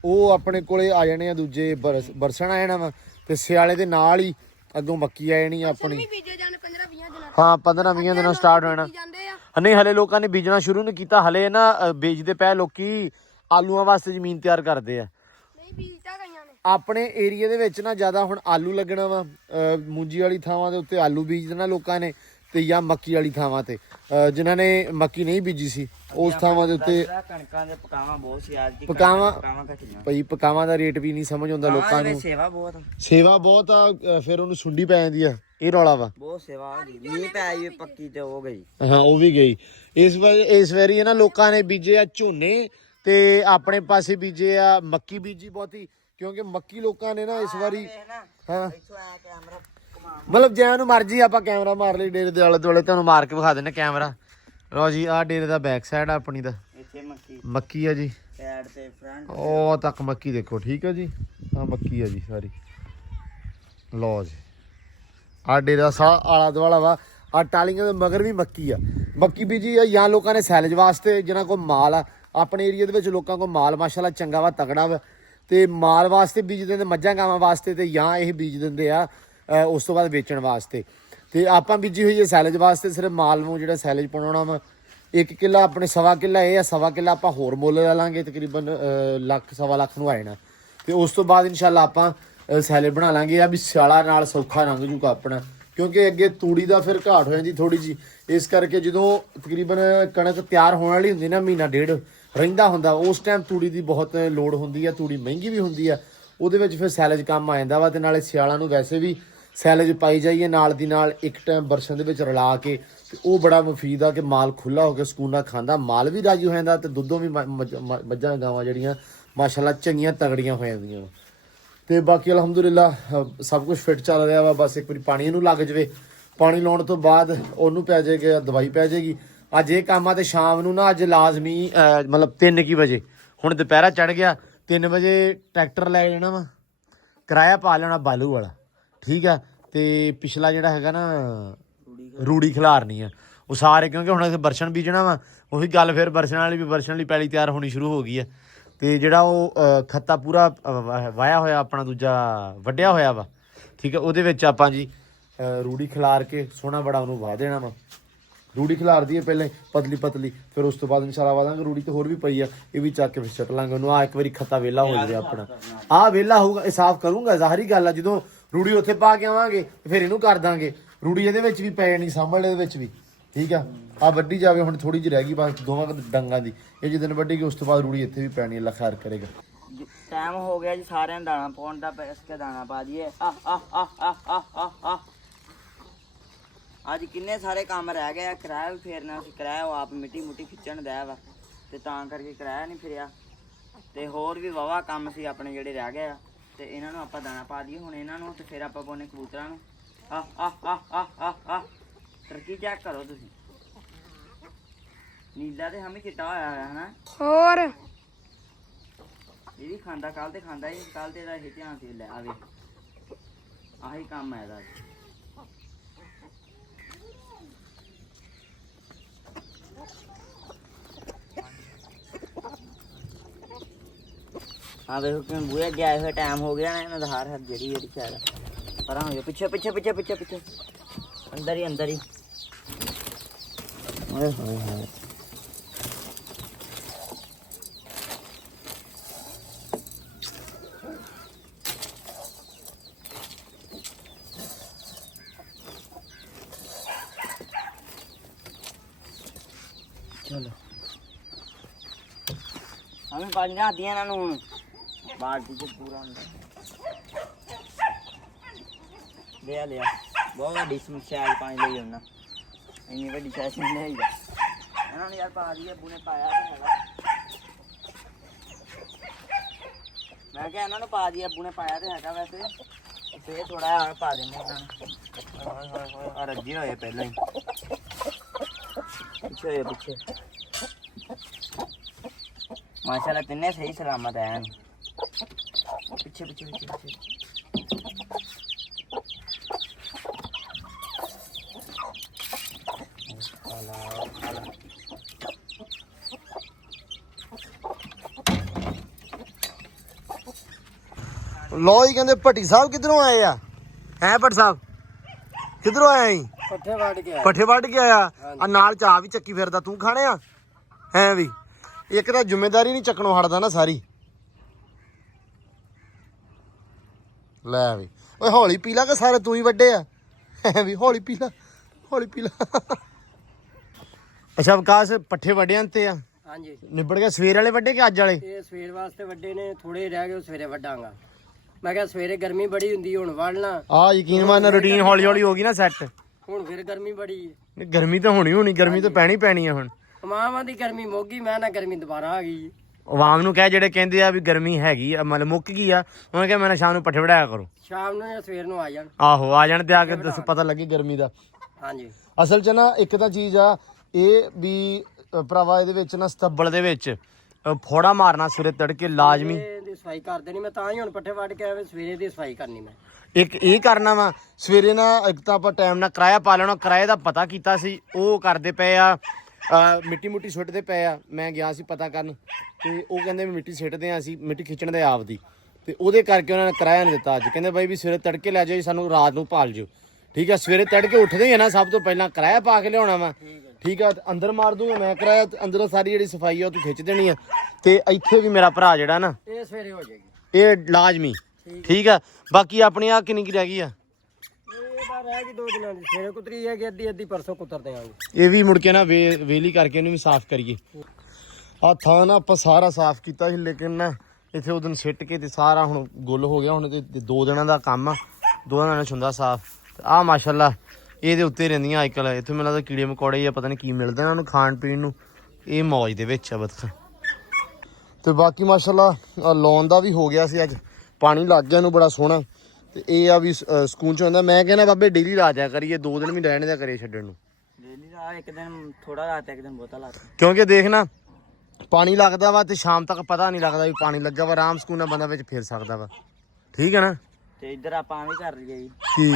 ਉਹ ਆਪਣੇ ਕੋਲੇ ਆ ਜਾਣੇ ਆ, ਦੂਜੇ ਬਰਸਣ ਆ ਜਾਣਾ ਵਾ, ਤੇ ਸਿਆਲੇ ਦੇ ਨਾਲ ਹੀ ਅੱਗੋਂ ਮੱਕੀ ਆ ਜਾਣੀ ਆਪਣੀ। ਬੀਜੇ ਜਾਣ 15-20 ਦਿਨਾਂ ਹਾਂ 15-20 ਦਿਨਾਂ ਸਟਾਰਟ ਹੋ ਜਾਣਾ। ਜਾਂਦੇ ਆ। ਨਹੀਂ ਹਲੇ ਲੋਕਾਂ ਨੇ ਬੀਜਣਾ ਸ਼ੁਰੂ ਨਹੀਂ ਕੀਤਾ। ਹਲੇ ਨਾ ਬੀਜਦੇ ਪਏ ਲੋਕੀ, ਆਲੂਆਂ ਵਾਸਤੇ ਜ਼ਮੀਨ ਤਿਆਰ ਕਰਦੇ ਆ। ਨਹੀਂ ਬੀਜਤਾ ਗਈਆਂ ਨੇ। ਆਪਣੇ ਏਰੀਆ ਦੇ ਵਿੱਚ ਨਾ ਜ਼ਿਆਦਾ ਹੁਣ ਆਲੂ ਲੱਗਣਾ ਵਾ। ਮੂੰਜੀ ਵਾਲੀ ਥਾਵਾਂ ਦੇ ਉੱਤੇ ਆਲੂ ਬੀਜ ਦੇਣਾ ਲੋਕਾਂ ਨੇ, ਤੇ ਜਾਂ ਮੱਕੀ ਵਾਲੀ ਥਾਵਾਂ ਤੇ ਜਿਨ੍ਹਾਂ ਨੇ ਮੱਕੀ ਨਹੀਂ ਬੀਜੀ ਸੀ ਉਸ ਥਾਵਾਂ ਦੇ ਉੱਤੇ ਕਣਕਾਂ ਦੇ ਪਕਾਵਾਂ ਬਹੁਤ ਸੀ ਅੱਜ ਦੀ ਪਕਾਵਾਂ ਘਟੀਆਂ ਭਈ ਪਕਾਵਾਂ ਦਾ ਰੇਟ ਵੀ ਨਹੀਂ ਸਮਝ ਆਉਂਦਾ ਲੋਕਾਂ ਨੂੰ। ਸੇਵਾ ਬਹੁਤ ਸੇਵਾ ਬਹੁਤ ਆ, ਫਿਰ ਉਹਨੂੰ ਸੁੰਡੀ ਪੈ ਜਾਂਦੀ ਆ, ਇਹ ਰੌਲਾ ਵਾ। ਬਹੁਤ ਸੇਵਾ ਹੋ ਗਈ, ਮੀਂਹ ਪੈ ਗਈ ਪੱਕੀ ਤੇ ਹੋ ਗਈ। ਹਾਂ ਉਹ ਵੀ ਗਈ। ਇਸ ਵਾਰੀ ਨਾ ਲੋਕਾਂ ਨੇ ਬੀਜੇ ਆ ਝੋਨੇ ਤੇ ਆਪਣੇ ਪਾਸੇ ਬੀਜੇ ਆ ਮੱਕੀ ਬੀਜੀ ਬਹੁਤੀ, ਕਿਉਂਕਿ ਮੱਕੀ ਲੋਕਾਂ ਨੇ ਨਾ ਇਸ ਵਾਰੀ ਹਾਂ ਮਤਲਬ ਜਿਵੇਂ ਨੂੰ ਮਰਜੀ ਆਪਾਂ ਕੈਮਰਾ ਮਾਰ ਲਈ ਡੇਰੇ ਦੇ ਆਲੇ ਦੁਆਲੇ, ਤੁਹਾਨੂੰ ਮਾਰ ਕੇ ਵਿਖਾ ਦਿੰਦੇ ਕੈਮਰਾ। ਲਓ ਜੀ ਆਹ ਡੇਰੇ ਦਾ ਬੈਕ ਸਾਈਡ ਆ ਆਪਣੀ ਦਾ, ਇੱਥੇ ਮੱਕੀ ਆ ਜੀ ਸਾਈਡ ਤੇ ਫਰੰਟ ਉਹ ਤੱਕ ਮੱਕੀ ਦੇਖੋ, ਠੀਕ ਆ ਜੀ। ਆਹ ਮੱਕੀ ਆ ਜੀ ਸਾਰੀ। ਲਓ ਜੀ ਆਹ ਡੇਰੇ ਦਾ ਆਲਾ ਦੁਆਲਾ ਵਾ, ਆਹ ਟਾਲੀਆਂ ਦੇ ਮਗਰ ਵੀ ਮੱਕੀ ਆ। ਮੱਕੀ ਬੀਜੀ ਆ ਜਾਂ ਲੋਕਾਂ ਨੇ ਸੈਲਜ ਵਾਸਤੇ, ਜਿਹਨਾਂ ਕੋਲ ਮਾਲ ਆ। ਆਪਣੇ ਏਰੀਆ ਦੇ ਵਿੱਚ ਲੋਕਾਂ ਕੋਲ ਮਾਲ ਮਾਸ਼ਾਅੱਲਾ ਚੰਗਾ ਵਾ, ਤਗੜਾ ਵਾ, ਤੇ ਮਾਲ ਵਾਸਤੇ ਬੀਜਦੇ ਨੇ, ਮੱਝਾਂ ਗਾਵਾਂ ਵਾਸਤੇ, ਤੇ ਜਾਂ ਇਹ ਬੀਜ ਦਿੰਦੇ ਆ ਉਸ ਤੋਂ ਬਾਅਦ ਵੇਚਣ ਵਾਸਤੇ। ਤੇ ਆਪਾਂ ਬੀਜੀ ਹੋਈ ਹੈ ਸੈਲਜ ਵਾਸਤੇ, ਸਿਰਫ ਮਾਲ ਨੂੰ ਜਿਹੜਾ ਸੈਲਜ ਪਾਉਣਾ ਵਾ। 1 ਕਿੱਲਾ ਆਪਣੇ 1.25 ਕਿੱਲਾ ਇਹ ਆ, 1.25 ਕਿੱਲਾ ਆਪਾਂ ਹੋਰ ਮੁੱਲ ਲੈ ਲਾਂਗੇ, ਤਕਰੀਬਨ ਲੱਖ 1.25 ਲੱਖ ਨੂੰ ਆ ਜਾਣਾ। ਤੇ ਉਸ ਤੋਂ ਬਾਅਦ ਇਨਸ਼ਾਅੱਲਾ ਆਪਾਂ ਸੈਲਜ ਬਣਾ ਲਾਂਗੇ। ਆ ਵੀ ਸਿਆਲਾ ਨਾਲ ਸੌਖਾ ਲੰਘ ਜੂਗਾ ਆਪਣਾ, ਕਿਉਂਕਿ ਅੱਗੇ ਤੂੜੀ ਦਾ ਫਿਰ ਘਾਟ ਹੋ ਜਾਂਦੀ ਥੋੜੀ ਜੀ। ਇਸ ਕਰਕੇ ਜਦੋਂ ਤਕਰੀਬਨ ਕਣਕ ਤਿਆਰ ਹੋਣ ਵਾਲੀ ਹੁੰਦੀ ਨਾ, ਮਹੀਨਾ ਡੇਢ ਰਹਿੰਦਾ ਹੁੰਦਾ, ਉਸ ਟਾਈਮ ਤੂੜੀ ਦੀ ਬਹੁਤ ਲੋੜ ਹੁੰਦੀ ਆ। ਤੂੜੀ ਮਹਿੰਗੀ ਵੀ ਹੁੰਦੀ ਆ, ਉਹਦੇ ਵਿੱਚ ਫਿਰ ਸੈਲਜ ਕੰਮ ਆ ਜਾਂਦਾ ਵਾ। ਤੇ ਨਾਲੇ ਸਿਆਲਾਂ ਨੂੰ ਵੈਸੇ ਵੀ ਸੈਲਜ ਪਾਈ ਜਾਈਏ ਨਾਲ ਦੀ ਨਾਲ ਇੱਕ ਟਾਈਮ ਬਰਸ਼ਨ ਦੇ ਵਿੱਚ ਰਲਾ ਕੇ, ਤੇ ਉਹ ਬੜਾ ਮੁਫੀਦ ਆ ਕਿ ਮਾਲ ਖੁੱਲਾ ਹੋ ਕੇ ਸਕੂਨਾ ਖਾਂਦਾ, ਮਾਲ ਵੀ ਰਾਜੀ ਹੋ ਜਾਂਦਾ, ਤੇ ਦੁੱਧੋਂ ਵੀ ਮੱਝਾਂ ਗਾਵਾਂ ਜਿਹੜੀਆਂ ਮਾਸ਼ਾਅੱਲਾ ਚੰਗੀਆਂ ਤਗੜੀਆਂ ਹੋ ਜਾਂਦੀਆਂ। ਤੇ ਬਾਕੀ ਅਲਹਮਦੁਲਿਲਾ ਸਭ ਕੁਝ ਫਿੱਟ ਚੱਲ ਰਿਹਾ ਵਾ। ਬਸ ਇੱਕ ਵਾਰੀ ਪਾਣੀ ਇਹਨੂੰ ਲੱਗ ਜਾਵੇ, ਪਾਣੀ ਲਾਉਣ ਤੋਂ ਬਾਅਦ ਉਹਨੂੰ ਪੈ ਜਾਏਗਾ ਦਵਾਈ ਪੈ ਜਾਏਗੀ। ਅੱਜ ਇਹ ਕੰਮ ਆ, ਤੇ ਸ਼ਾਮ ਨੂੰ ਨਾ ਅੱਜ ਲਾਜ਼ਮੀ ਮਤਲਬ 3 ਵਜੇ, ਹੁਣ ਦੁਪਹਿਰਾ ਚੜ ਗਿਆ, 3 ਵਜੇ ਟਰੈਕਟਰ ਲੈ ਜਾਣਾ ਵਾ, ਕਿਰਾਇਆ ਪਾ ਲੈਣਾ ਬਾਲੂ ਵਾਲਾ, ਠੀਕ ਆ। ਤੇ ਪਿਛਲਾ ਜਿਹੜਾ ਹੈਗਾ ਨਾ ਰੂੜੀ ਖਿਲਾਰਨੀ ਆ ਉਹ ਸਾਰੇ, ਕਿਉਂਕਿ ਹੁਣ ਅਸੀਂ ਬਰਸ਼ਨ ਬੀਜਣਾ ਵਾ। ਉਹੀ ਗੱਲ ਫਿਰ ਬਰਸ਼ਨ ਵਾਲੀ ਪੈਲੀ ਤਿਆਰ ਹੋਣੀ ਸ਼ੁਰੂ ਹੋ ਗਈ ਆ। ਤੇ ਜਿਹੜਾ ਉਹ ਖੱਤਾ ਪੂਰਾ ਵਾਇਆ ਹੋਇਆ ਆਪਣਾ, ਦੂਜਾ ਵੱਢਿਆ ਹੋਇਆ ਵਾ, ਠੀਕ ਹੈ, ਉਹਦੇ ਵਿੱਚ ਆਪਾਂ ਜੀ ਰੂੜੀ ਖਿਲਾਰ ਕੇ ਸੋਹਣਾ ਬੜਾ ਉਹਨੂੰ ਵਾਹ ਦੇਣਾ ਵਾ। ਰੂੜੀ ਖਿਲਾਰ ਦਈਏ ਪਹਿਲੇ ਪਤਲੀ ਪਤਲੀ, ਫਿਰ ਉਸ ਤੋਂ ਬਾਅਦ ਇਨਸ਼ਾਅੱਲਾ ਵਾਦਾਂਗੇ। ਰੂੜੀ ਤੇ ਹੋਰ ਵੀ ਪਈ ਆ, ਇਹ ਵੀ ਚੱਕ ਕੇ ਫਿਰ ਸੁੱਟ ਲਾਂਗੇ ਉਹਨੂੰ। ਇੱਕ ਵਾਰੀ ਖੱਤਾ ਵਿਹਲਾ ਹੋ ਜਾਵੇ ਆਪਣਾ, ਵਿਹਲਾ ਹੋਊਗਾ, ਇਹ ਸਾਫ਼ ਕਰੂੰਗਾ, ਜ਼ਾਹਰੀ ਗੱਲ ਆ। ਜਦੋਂ ਰੂੜੀ ਉੱਥੇ ਪਾ ਕੇ ਆਵਾਂਗੇ ਫਿਰ ਇਹਨੂੰ ਕਰ ਦਾਂਗੇ। ਰੂੜੀ ਇਹਦੇ ਵਿੱਚ ਵੀ ਪੈ ਜਾਣੀ, ਸਾਂਭਣ ਦੇ ਵਿੱਚ ਵੀ, ਠੀਕ ਆ। ਵੱਢੀ ਜਾਵੇ, ਹੁਣ ਥੋੜੀ ਜਿਹੀ ਰਹਿ ਗਈ ਬਸ ਦੋਵਾਂ ਡੰਗਾਂ ਦੀ, ਇਹ ਜਿੱਦਣ ਵੱਢੀ ਗਈ ਉਸ ਤੋਂ ਬਾਅਦ ਰੂੜੀ ਇੱਥੇ ਵੀ ਪੈਣੀ, ਅੱਲਾ ਖੈਰ ਕਰੇਗਾ। ਟਾਈਮ ਹੋ ਗਿਆ ਜੀ ਸਾਰਿਆਂ ਨੂੰ ਦਾਣਾ ਪਾਉਣ ਦਾ, ਇਸ ਕੇ ਦਾਣਾ ਪਾ ਦਈਏ। ਅੱਜ ਕਿੰਨੇ ਸਾਰੇ ਕੰਮ ਰਹਿ ਗਏ ਆ, ਕਿਰਾਇਆ ਵੀ ਫੇਰਨਾ ਸੀ, ਕਿਰਾਇਆ ਉਹ ਆਪ ਮਿੱਟੀ ਮੁੱਟੀ ਖਿੱਚਣ ਦਾ ਵਾ, ਤੇ ਤਾਂ ਕਰਕੇ ਕਿਰਾਇਆ ਨਹੀਂ ਫਿਰਿਆ। ਤੇ ਹੋਰ ਵੀ ਵਾਵਾ ਕੰਮ ਸੀ ਆਪਣੇ ਜਿਹੜੇ ਰਹਿ ਗਏ ਆ, ਤੇ ਇਹਨਾਂ ਨੂੰ ਆਪਾਂ ਦਾਣਾ ਪਾ ਦਈਏ ਹੁਣ ਇਹਨਾਂ ਨੂੰ, ਤੇ ਫਿਰ ਆਪਾਂ ਪਾਉਣੇ ਕਬੂਤਰਾਂ ਨੂੰ। ਟਰਕੀ ਚੈੱਕ ਕਰੋ ਤੁਸੀਂ, ਨੀਲਾ ਤੇ ਹਮੇ ਚਿੱਟਾ ਹੋਇਆ ਹੋਇਆ ਹਨਾ। ਹੋਰ ਇਹ ਵੀ ਖਾਂਦਾ, ਕੱਲ ਤੇ ਖਾਂਦਾ ਹੀ, ਕੱਲ ਤੇ ਇਹਦਾ ਇਹ ਧਿਆਨ ਸੀ। ਲੈ ਆਵੇ, ਆਹੀ ਕੰਮ ਹੈ ਇਹਦਾ। हाँ देखो क्यों बुआ गया है, टाइम हो गया ना, मैं धार है जेडी जेडी शायद पर हो पीछे पीछे पीछे पीछे पीछे अंदर ही ओए होए होए चलो हमें पानी ना दिया ना नून बाल्टी से पूरा ले लिया बहुत बड़ी समस्या है पानी ले जाना इन्नी बड़ी शैल नहीं है इन्होंने यार पा दिया अबू ने पाया तो हैगा मैं क्या इन्होंने पा दिया अबू ने पाया तो हैगा वैसे फिर थोड़ा और पा देंगे इन्होंने रज्जी होए पहले ही पीछे होए पीछे माशाल्लाह तिन्ने सही सलामत है पीछे पीछे पीछे पीछे लो ही कहते भट्टी साहब किधरों आए आ है भट्ट साहब किधरों आया ही पट्ठे वढ़ के आया आ नाल चाह भी चक्की फिरदा तू खाने आ है भी एक तो जिम्मेदारी नहीं चकणों हटदा ना सारी लै भी ओए हौली पी ला के सारे तू ही वड्डे आ है भी हौली पी ला ਹੌਲੀ ਪੀ ਲਾ। ਅੱਛਾ ਵਿਕਾਸ ਪੱਠੇ ਵੱਢਿਆਂ ਤੇ ਆ ਹਾਂਜੀ ਨਿਬੜ ਗਿਆ ਸਵੇਰ ਵਾਲੇ ਵੱਡੇ ਕਿ ਅੱਜ ਵਾਲੇ? ਇਹ ਸਵੇਰ ਵਾਸਤੇ ਵੱਡੇ ਨੇ, ਥੋੜੇ ਰਹਿ ਗਏ ਉਹ ਸਵੇਰੇ ਵੱਢਾਂਗਾ। ਮੈਂ ਕਿਹਾ ਸਵੇਰੇ ਗਰਮੀ ਬੜੀ ਹੁੰਦੀ ਹੁਣ ਵੱਢਣਾ, ਆ ਯਕੀਨ ਮੰਨ ਰੂਟੀਨ ਹੌਲੀ ਹੌਲੀ ਹੋ ਗਈ ਨਾ ਸੈੱਟ। ਹੁਣ ਫਿਰ ਗਰਮੀ ਬੜੀ ਹੈ। ਨਹੀਂ ਗਰਮੀ ਤਾਂ ਹੋਣੀ ਗਰਮੀ ਤਾਂ ਪੈਣੀ ਆ ਹੁਣ। ਮਾਵਾਂ ਦੀ ਗਰਮੀ ਮੁੱਕ ਗਈ, ਮੈਂ ਨਾ ਗਰਮੀ ਦੁਬਾਰਾ ਆ ਗਈ। ਆਵਾਮ ਨੂੰ ਕਹਿ ਜਿਹੜੇ ਕਹਿੰਦੇ ਆ ਵੀ ਗਰਮੀ ਹੈਗੀ ਆ ਮਤਲਬ ਮੁੱਕ ਗਈ ਆ, ਉਹਨਾਂ ਕਿਹਾ ਮੈਂ ਸ਼ਾਮ ਨੂੰ ਪੱਠੇ ਵਢਾਇਆ ਕਰੋ। ਸ਼ਾਮ ਨੂੰ ਜਾਂ ਸਵੇਰ ਨੂੰ ਆ ਜਾਣ। ਆਹੋ ਆ ਜਾਣ ਤੇ ਆ ਕੇ ਦੱਸ ਪਤਾ ਲੱਗੇ ਗਰਮੀ ਦਾ। ਹਾਂਜੀ ਅਸਲ 'ਚ ਨਾ ਇੱਕ ਤਾਂ ਚੀਜ਼ ਆ ਇਹ ਵੀ ਭਰਾਵਾ ਇਹਦੇ ਵਿੱਚ ਨਾ ਸਤੱਬਲ ਦੇ ਵਿੱਚ ਫੋੜਾ ਮਾਰਨਾ ਸਵੇਰੇ ਤੜਕੇ ਲਾਜ਼ਮੀ। ਇਹਦੀ ਸਫਾਈ ਕਰ ਦੇਣੀ ਮੈਂ, ਤਾਂ ਹੀ ਹੁਣ ਪੱਠੇ ਵੱਢ ਕੇ ਆਵੇ, ਸਵੇਰੇ ਦੀ ਸਫਾਈ ਕਰਨੀ ਮੈਂ। ਇੱਕ ਇਹ ਕਰਨਾ ਵਾ ਸਵੇਰੇ ਨਾ, ਇੱਕ ਤਾਂ ਆਪਾਂ ਟਾਈਮ ਨਾਲ ਕਿਰਾਇਆ ਪਾ ਲੈਣਾ। ਕਿਰਾਏ ਦਾ ਪਤਾ ਕੀਤਾ ਸੀ, ਉਹ ਕਰਦੇ ਪਏ ਆ ਮਿੱਟੀ ਮੁੱਟੀ ਸੁੱਟਦੇ ਪਏ ਆ। ਮੈਂ ਗਿਆ ਸੀ ਪਤਾ ਕਰਨ ਤੇ ਉਹ ਕਹਿੰਦੇ ਵੀ ਮਿੱਟੀ ਸਿੱਟਦੇ ਆ, ਅਸੀਂ ਮਿੱਟੀ ਖਿੱਚਣ ਦੇ ਆਪ ਦੀ, ਤੇ ਉਹਦੇ ਕਰਕੇ ਉਹਨਾਂ ਨੇ ਕਿਰਾਇਆ ਨਹੀਂ ਦਿੱਤਾ। ਅੱਜ ਕਹਿੰਦੇ ਬਾਈ ਵੀ ਸਵੇਰੇ ਤੜਕੇ ਲੈ ਜਾਓ ਜੀ, ਸਾਨੂੰ ਰਾਤ ਨੂੰ ਭਾਲ ਜਿਓ। ਠੀਕ ਆ, ਸਵੇਰੇ ਤੜਕੇ ਉੱਠਦੇ ਹੀ ਆ ਨਾ, ਸਭ ਤੋਂ ਪਹਿਲਾਂ ਕਿਰਾਇਆ ਪਾ ਕੇ ਲਿਆਉਣਾ ਵਾ। ਠੀਕ ਆ, ਅੰਦਰ ਮਾਰ ਦੂੰਗਾ ਮੈਂ ਕਿਰਾਇਆ, ਅੰਦਰੋਂ ਸਾਰੀ ਜਿਹੜੀ ਸਫਾਈ ਆ ਉਹ ਤੂੰ ਖਿੱਚ ਦੇਣੀ ਆ। ਤੇ ਇੱਥੇ ਵੀ ਮੇਰਾ ਭਰਾ ਜਿਹੜਾ ਨਾ ਇਹ ਸਵੇਰੇ ਹੋ ਜਾਏਗੀ, ਇਹ ਲਾਜ਼ਮੀ। ਠੀਕ ਆ, ਬਾਕੀ ਆਪਣੀ ਆ ਕਿੰਨੀ ਕੀ ਰਹਿ ਗਈ ਆ? ਇਹ ਬਾਹਰ ਰਹਿ ਗਈ 2 ਦਿਨਾਂ ਦੀ। ਸਵੇਰੇ ਕੁਤਰੀ ਹੈਗੀ ਅੱਧੀ ਅੱਧੀ, ਪਰਸੋਂ ਕੁਤਰ ਦੇਵਾਂਗੇ। ਇਹ ਵੀ ਮੁੜ ਕੇ ਨਾ ਵੇਲੀ ਕਰਕੇ ਇਹਨੂੰ ਵੀ ਸਾਫ਼ ਕਰੀਏ। ਆ ਥਾਂ ਨਾ ਆਪਾਂ ਸਾਰਾ ਸਾਫ਼ ਕੀਤਾ ਸੀ, ਲੇਕਿਨ ਨਾ ਇੱਥੇ ਉਹ ਦਿਨ ਸਿੱਟ ਕੇ ਤੇ ਸਾਰਾ ਹੁਣ ਗੁੱਲ ਹੋ ਗਿਆ। ਹੁਣ ਤੇ 2 ਦਿਨਾਂ ਦਾ ਕੰਮ ਆ, 2 ਦਿਨਾਂ ਨਾਲ ਛੁੰਦਾ ਸਾਫ਼। ਆ ਮਾਸ਼ਾਅੱਲਾ ਇਹਦੇ ਉੱਤੇ ਰਹਿੰਦੀਆਂ ਅੱਜ ਕੱਲ੍ਹ। ਇੱਥੇ ਮੈਨੂੰ ਲੱਗਦਾ ਕੀੜੇ ਮਕੌੜੇ ਜਾਂ ਪਤਾ ਨਹੀਂ ਕੀ ਮਿਲਦਾ ਇਹਨਾਂ ਨੂੰ ਖਾਣ ਪੀਣ ਨੂੰ। ਇਹ ਮੌਜ ਦੇ ਵਿੱਚ ਆ ਬਤਖਾਂ। ਤੇ ਬਾਕੀ ਮਾਸ਼ਾਅੱਲਾ ਲਾਉਣ ਦਾ ਵੀ ਹੋ ਗਿਆ ਸੀ, ਅੱਜ ਪਾਣੀ ਲੱਗ ਗਿਆ ਇਹਨੂੰ ਬੜਾ ਸੋਹਣਾ। ਤੇ ਇਹ ਆ ਵੀ ਸਕੂਨ ਚ ਹੁੰਦਾ। ਮੈਂ ਕਹਿੰਦਾ ਬਾਬੇ ਡੇਲੀ ਲਾ ਦਿਆ ਕਰੀਏ, 2 ਦਿਨ ਵੀ ਰਹਿਣ ਦਿਆ ਕਰੀਏ ਛੱਡਣ ਨੂੰ। ਡੇਲੀ ਦਾ ਇੱਕ ਦਿਨ ਥੋੜਾ ਲਾਤਾ, ਇੱਕ ਦਿਨ ਬਹੁਤਾ ਲਾਤਾ। ਕਿਉਂਕਿ ਦੇਖ ਨਾ ਪਾਣੀ ਲੱਗਦਾ ਵਾ ਤੇ ਸ਼ਾਮ ਤੱਕ ਪਤਾ ਨਹੀਂ ਲੱਗਦਾ ਵੀ ਪਾਣੀ ਲੱਗਾ ਵਾ। ਆਰਾਮ ਸਕੂਨ ਨਾਲ ਬੰਦਾ ਵਿੱਚ ਫਿਰ ਸਕਦਾ ਵਾ। ਠੀਕ ਹੈ ਨਾ? ਤੇ ਇੱਧਰ ਆਪਾਂ ਵੀ ਕਰ ਲਈਏ ਜੀ, ਕੀ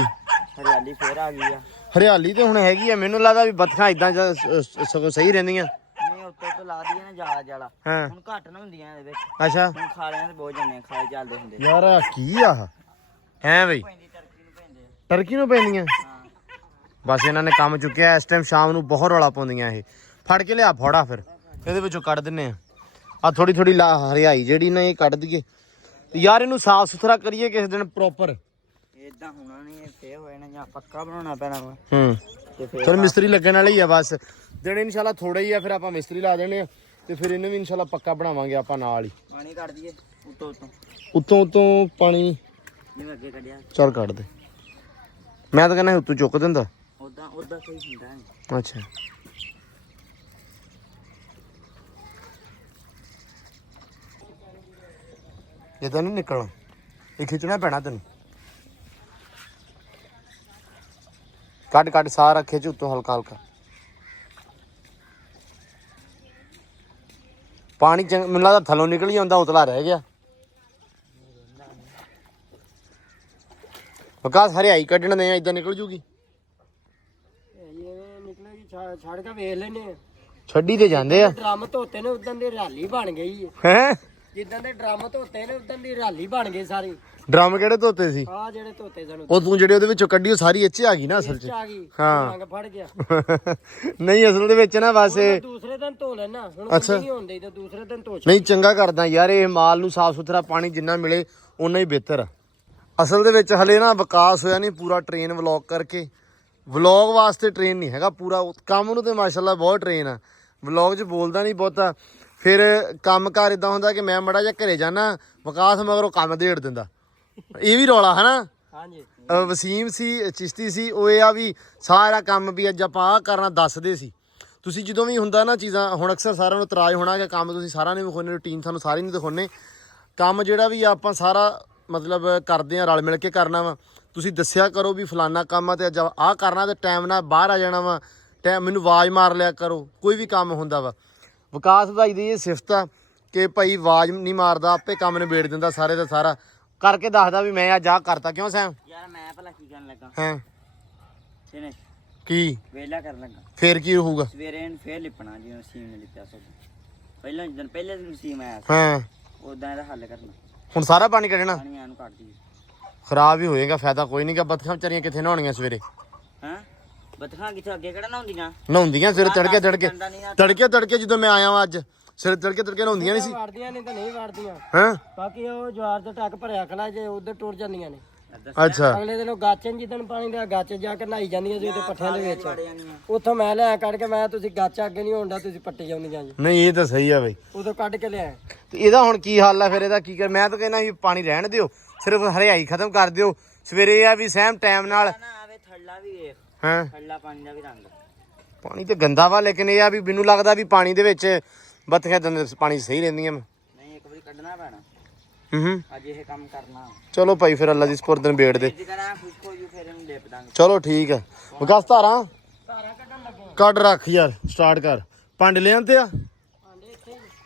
ਹਰਿਆਲੀ ਫੇਰ ਆ ਗਈ ਆ। ਹਰਿਆਲੀ ਤੇ ਹੁਣ ਹੈਗੀ ਆ, ਮੈਨੂੰ ਲੱਗਦਾ ਵੀ ਬਤਖਾਂ ਇਦਾਂ ਸਗੋਂ ਸਹੀ ਰਹਿੰਦੀਆਂ। ਨਹੀਂ ਉੱਤੋਂ ਤੋਂ ਲਾ ਦਈਏ ਨਾ ਜਾਲਾ ਜਾਲਾ, ਹਾਂ ਹੁਣ ਘੱਟ ਨਾ ਹੁੰਦੀਆਂ ਇਹਦੇ ਵਿੱਚ। ਅੱਛਾ ਹੁਣ ਖਾਲਿਆਂ ਦੇ ਬਹੁਤ ਜੰਨੇ ਖਾਏ ਚੱਲਦੇ ਹੁੰਦੇ। ਯਾਰ ਆ ਕੀ ਆ ਹੈ ਬਈ? ਪੈਂਦੀ ਟਰਕੀ ਨੂੰ ਪੈਂਦੇ ਟਰਕੀ ਨੂੰ ਪੈਂਦੀਆਂ? ਹਾਂ। ਬਸ ਇਹਨਾਂ ਨੇ ਕੰਮ ਚੁੱਕਿਆ ਇਸ ਟਾਈਮ। ਸ਼ਾਮ ਨੂੰ ਬਹੁਤ ਰੌਲਾ ਪਾਉਂਦੀਆਂ ਇਹ। ਫੜ ਕੇ ਲਿਆ ਫੋੜਾ, ਫਿਰ ਇਹਦੇ ਵਿੱਚੋਂ ਕੱਢ ਦਿੰਨੇ ਆ ਥੋੜੀ ਥੋੜੀ ਹਰਿਆਈ ਜਿਹੜੀ ਨਾ ਇਹ ਕੱਢ ਦਈਏ। ਯਾਰ ਇਹਨੂੰ ਸਾਫ ਸੁਥਰਾ ਕਰੀਏ ਕਿਸੇ ਦਿਨ ਪ੍ਰੋਪਰ। ਇਦਾਂ ਹੋਣਾ ਨਹੀਂ, ਫੇਰ ਹੋਏ ਨਾ, ਜਾਂ ਪੱਕਾ ਬਣਾਉਣਾ ਪੈਣਾ ਵਾ। ਤੇ ਫੇਰ ਚਲ ਮਿਸਤਰੀ ਲੱਗਣ ਵਾਲੇ ਹੀ ਆ, ਬਸ ਦਿਨ ਇਨਸ਼ਾਅੱਲਾ ਥੋੜਾ ਹੀ ਆ, ਫਿਰ ਆਪਾਂ ਮਿਸਤਰੀ ਲਾ ਦੇਣੇ ਆ ਤੇ ਫਿਰ ਇਹਨੂੰ ਵੀ ਇਨਸ਼ਾਅੱਲਾ ਪੱਕਾ ਬਣਾਵਾਂਗੇ ਆਪਾਂ ਨਾਲ ਹੀ। ਪਾਣੀ ਕੱਢ ਦਈਏ ਉੱਤੋਂ ਉੱਤੋਂ ਪਾਣੀ ਜਿਵੇਂ ਅੱਗੇ ਕੱਢਿਆ। ਚੱਲ ਕੱਢ ਦੇ। ਮੈਂ ਤਾਂ ਕਹਿੰਦਾ ਉੱਤੋਂ ਚੁੱਕ ਦਿੰਦਾ। ਉਦਾਂ ਸਹੀ ਹੁੰਦਾ ਹੈ। ਅੱਛਾ ਇਦਾਂ ਨਹੀਂ ਨਿਕਲਣਾ, ਇਹ ਖਿੱਚਣਾ ਪੈਣਾ ਤੈਨੂੰ। ਕੱਢ ਸਾਰਾ ਖਿੱਚ ਉੱਤੋਂ ਹਲਕਾ ਹਲਕਾ। ਪਾਣੀ ਮੈਨੂੰ ਲੱਗਦਾ ਥੱਲੋਂ ਨਿਕਲ ਹੀ ਆਉਂਦਾ, ਉਤਲਾ ਰਹਿ ਗਿਆ। ਵਿਕਾਸ ਹਰਿਆਈ ਕੱਢਣ ਦੇ ਆ, ਇਦਾਂ ਨਿਕਲ ਜੂਗੀ। ਇਹ ਨਿਕਲੇਗੀ, ਛੱਡ ਕੇ ਵੇਖ ਲੈਨੇ। ਛੱਡੀ ਤੇ ਜਾਂਦੇ ਆ। ਡਰਮ ਧੋਤੇ ਨੇ ਉਦੋਂ ਦੀ ਹਰਿਆਲੀ ਬਣ ਗਈ ਹੈ ਜਿੱਦਾਂ ਦੇ ਡਰਮ ਧੋਤੇ ਨੇ ਉਦੋਂ ਦੀ ਹਰਿਆਲੀ ਬਣ ਗਈ ਸਾਰੀ। ਡਰਮ ਕਿਹੜੇ ਧੋਤੇ ਸੀ? ਆ ਜਿਹੜੇ ਧੋਤੇ ਸਨ ਉਹ ਤੂੰ ਜਿਹੜੇ ਉਹਦੇ ਵਿੱਚੋਂ ਕੱਢੀ ਉਹ ਸਾਰੀ ਇੱਥੇ ਆ ਗਈ ਨਾ ਅਸਲ 'ਚ। ਆ ਗਈ, ਹਾਂ। ਰੰਗ ਫੜ ਗਿਆ। ਨਹੀਂ ਅਸਲ ਦੇ ਵਿੱਚ ਨਾ ਬਸ ਮੈਂ ਦੂਸਰੇ ਦਿਨ ਧੋ ਲੈਣਾ, ਹੁਣ ਅੱਛਾ। ਨਹੀਂ ਹੁੰਦੇ ਤੇ ਦੂਸਰੇ ਦਿਨ ਧੋ। ਨਹੀਂ ਚੰਗਾ ਕਰਦਾ ਯਾਰ, ਇਹ ਮਾਲ ਨੂੰ ਸਾਫ ਸੁਥਰਾ ਪਾਣੀ ਜਿੰਨਾ ਮਿਲੇ ਓਨਾ ਹੀ ਬਿਹਤਰ ਆ। ਅਸਲ ਦੇ ਵਿੱਚ ਹਲੇ ਨਾ ਵਿਕਾਸ ਹੋਇਆ ਨਹੀਂ ਪੂਰਾ ਟ੍ਰੇਨ ਵਲੌਗ ਕਰਕੇ। ਵਲੌਗ ਵਾਸਤੇ ਟ੍ਰੇਨ ਨਹੀਂ ਹੈਗਾ ਪੂਰਾ, ਕੰਮ ਨੂੰ ਤੇ ਮਾਸ਼ਾਅੱਲਾ ਬਹੁਤ ਟ੍ਰੇਨ ਆ। ਵਲੌਗ 'ਚ ਬੋਲਦਾ ਨਹੀਂ ਬਹੁਤਾ, ਫਿਰ ਕੰਮ ਕਾਰ ਇਦਾਂ ਹੁੰਦਾ ਕਿ ਮੈਂ ਮੜਾ ਜਿਹਾ ਘਰੇ ਜਾਣਾ, ਵਿਕਾਸ ਮਗਰੋਂ ਕੰਮ ਦੇੜ ਦਿੰਦਾ। ਇਹ ਵੀ ਰੌਲਾ ਹੈ ਨਾ। ਹਾਂਜੀ ਵਸੀਮ ਸੀ, ਚਿਸ਼ਤੀ ਸੀ, ਉਹ ਇਹ ਆ ਵੀ ਸਾਰਾ ਕੰਮ ਵੀ ਅੱਜ ਆਪਾਂ ਆਹ ਕਰਨਾ ਦੱਸਦੇ ਸੀ। ਤੁਸੀਂ ਜਦੋਂ ਵੀ ਹੁੰਦਾ ਨਾ ਚੀਜ਼ਾਂ, ਹੁਣ ਅਕਸਰ ਸਾਰਿਆਂ ਨੂੰ ਇਤਰਾਜ਼ ਹੋਣਾ ਕਿ ਕੰਮ ਤੁਸੀਂ ਸਾਰਿਆਂ ਨੂੰ ਵਿਖਾਉਂਦੇ, ਰੂਟੀਨ ਸਾਨੂੰ ਸਾਰੀ ਨਹੀਂ ਦਿਖਾਉਂਦੇ। ਕੰਮ ਜਿਹੜਾ ਵੀ ਆਪਾਂ ਸਾਰਾ ਮਤਲਬ ਕਰਦੇ ਆ, ਰਲ ਮਿਲ ਕੇ ਕਰਨਾ ਵਾ। ਤੁਸੀਂ ਦੱਸਿਆ ਕਰੋ ਵੀ ਫਲਾਨਾ ਕੰਮ ਆ ਤੇ ਅੱਜ ਆਹ ਕਰਨਾ ਤੇ ਟਾਈਮ ਨਾਲ ਬਾਹਰ ਆ ਜਾਣਾ ਵਾ, ਟਾਈਮ ਮੈਨੂੰ ਆਵਾਜ਼ ਮਾਰ ਲਿਆ ਕਰੋ। ਕੋਈ ਵੀ ਕੰਮ ਹੁੰਦਾ ਵਾ, ਵਿਕਾਸ ਭਾਈ ਦੀ ਇਹ ਸਿਫਤ ਆ ਕਿ ਭਾਈ ਆਵਾਜ਼ ਨਹੀਂ ਮਾਰਦਾ, ਆਪੇ ਕੰਮ ਨਿਬੇੜ ਦਿੰਦਾ ਸਾਰੇ ਦਾ ਸਾਰਾ, ਕਰਕੇ ਦੱਸਦਾ ਵੀ ਮੈਂ ਅੱਜ ਆਹ ਕਰਤਾ। ਕਿਉਂ ਸੈਮ? ਯਾਰ ਮੈਂ ਭਲਾ ਕੀ ਕਰਨ ਲੱਗਾ? ਹਾਂ ਇਹਨੇ ਕੀ ਵੇਲਾ ਕਰਨ ਲੱਗਾ। ਫੇਰ ਕੀ ਹੋਊਗਾ? ਸਵੇਰੇ ਇਹਨੂੰ ਫੇਰ ਲਿਪਣਾ, ਜਿਵੇਂ ਮਸ਼ੀਨ ਨੇ ਲਿਪਿਆ ਸੋ। ਪਹਿਲੇ ਦਿਨ ਮਸ਼ੀਨ ਆਇਆ ਸੀ, ਹਾਂ ਉਦਾਂ ਇਹਦਾ ਹੱਲ ਕਰਨਾ। ਹੁਣ ਸਾਰਾ ਪਾਣੀ ਕੱਢਣਾ, ਪਾਣੀ ਇਹਨੂੰ ਕੱਢ ਦਈਏ। ਖਰਾਬ ਹੀ ਹੋਏਗਾ, ਫਾਇਦਾ ਕੋਈ ਨਹੀਂ ਗਾ। ਬੱਤਖਾਂ ਵਿਚਾਰੀਆਂ ਕਿੱਥੇ ਨਹਾਉਣੀਆਂ ਸਵੇਰੇ? ਹਾਂ ਬਤਖਾਂ ਕਿੱਥੇ ਅੱਗੇ ਕਿਹੜਾ ਨਹਾਉਂਦੀਆਂ? ਨਹਾਉਂਦੀਆਂ ਸਵੇਰੇ ਤੜਕੇ ਜਦੋਂ ਮੈਂ ਆਇਆ ਵਾਂ ਅੱਜ, ਸਵੇਰੇ ਤੜਕੇ ਨਹਾਉਂਦੀਆਂ ਨਹੀਂ ਸੀ। ਵੜਦੀਆਂ ਨਹੀਂ ਤਾਂ ਨਹੀਂ ਵੜਦੀਆਂ। ਹਾਂ ਬਾਕੀ ਉਹ ਜਵਾਰ ਦਾ ਟੱਕ ਭਰਿਆ ਖਲਾ, ਜੇ ਉਧਰ ਟੁਰ ਜਾਂਦੀਆਂ ਨੇ। ਅੱਛਾ ਅਗਲੇ ਦਿਨ ਉਹ ਗਾਚੇ ਜਿੱਦਣ ਪਾਣੀ ਦਾ ਗਾਚੇ ਜਾ ਕੇ ਨਹਾਈ ਜਾਂਦੀਆਂ ਸੀ ਉਹਦੇ ਪੱਠਿਆਂ ਦੇ ਵਿੱਚ ਵੜ ਜਾਂਦੀਆਂ ਉੱਥੋਂ ਮੈਂ ਲਿਆ ਕੱਢ ਕੇ ਮੈਂ ਤੁਸੀਂ ਗਾਚਾ ਅੱਗੇ ਨਹੀਂ ਹੋਣਦਾ ਤੁਸੀਂ ਪੱਟੀ ਜਾਂਦੀਆਂ ਜੀ ਨਹੀਂ ਇਹ ਤਾਂ ਸਹੀ ਆ ਬਈ। ਉਦੋਂ ਕੱਢ ਕੇ ਲਿਆ ਤੇ ਇਹਦਾ ਹੁਣ ਕੀ ਹੱਲ ਆ ਫਿਰ? ਇਹਦਾ ਕੀ ਕਰ? ਮੈਂ ਤਾਂ ਕਹਿੰਦਾ ਸੀ ਪਾਣੀ ਰਹਿਣ ਦਿਓ, ਸਿਰਫ ਹਰਿਆਈ ਖਤਮ ਕਰ ਦਿਓ। ਸਵੇਰੇ ਇਹ ਆ ਵੀ ਸਹਿਮ ਟਾਈਮ ਨਾਲ ਨਾ ਆਵੇ ਥੱਲਾ ਵੀ ਵੇਖ, ਹਾਂ ਥੱਲਾ ਪਾਣੀ ਦਾ ਵੀ ਰੰਗ। ਪਾਣੀ ਤੇ ਗੰਦਾ ਵਾ, ਲੇਕਿਨ ਇਹ ਆ ਵੀ ਮੈਨੂੰ ਲੱਗਦਾ ਵੀ ਪਾਣੀ ਦੇ ਵਿੱਚ ਬੱਤਖਾਂ ਦੰਦ ਪਾਣੀ ਸਹੀ ਰਹਿੰਦੀਆਂ। ਨਹੀਂ ਇੱਕ ਵਾਰੀ ਕੱਢਣਾ ਪੈਣਾ, ਹੂੰ ਅੱਜ ਇਹ ਕੰਮ ਕਰਨਾ। ਚਲੋ ਭਾਈ ਫਿਰ ਅੱਲਾ ਦੀ ਸਪੁਰਦ ਨਿਬੇੜ ਦੇ। ਜੇ ਕਰਾਂ ਖੁਸ਼ਕ ਹੋ ਜੂ ਫਿਰ ਇਹਨੂੰ ਲਿਪ ਦਾਂਗੇ। ਚਲੋ ਠੀਕ ਹੈ ਵਿਕਾਸ ਧਾਰਾਂ ਕੱਢ ਰੱਖ ਯਾਰ, ਸਟਾਰਟ ਕਰ। ਪੰਡ ਲਿਆਂਦੇ ਆ?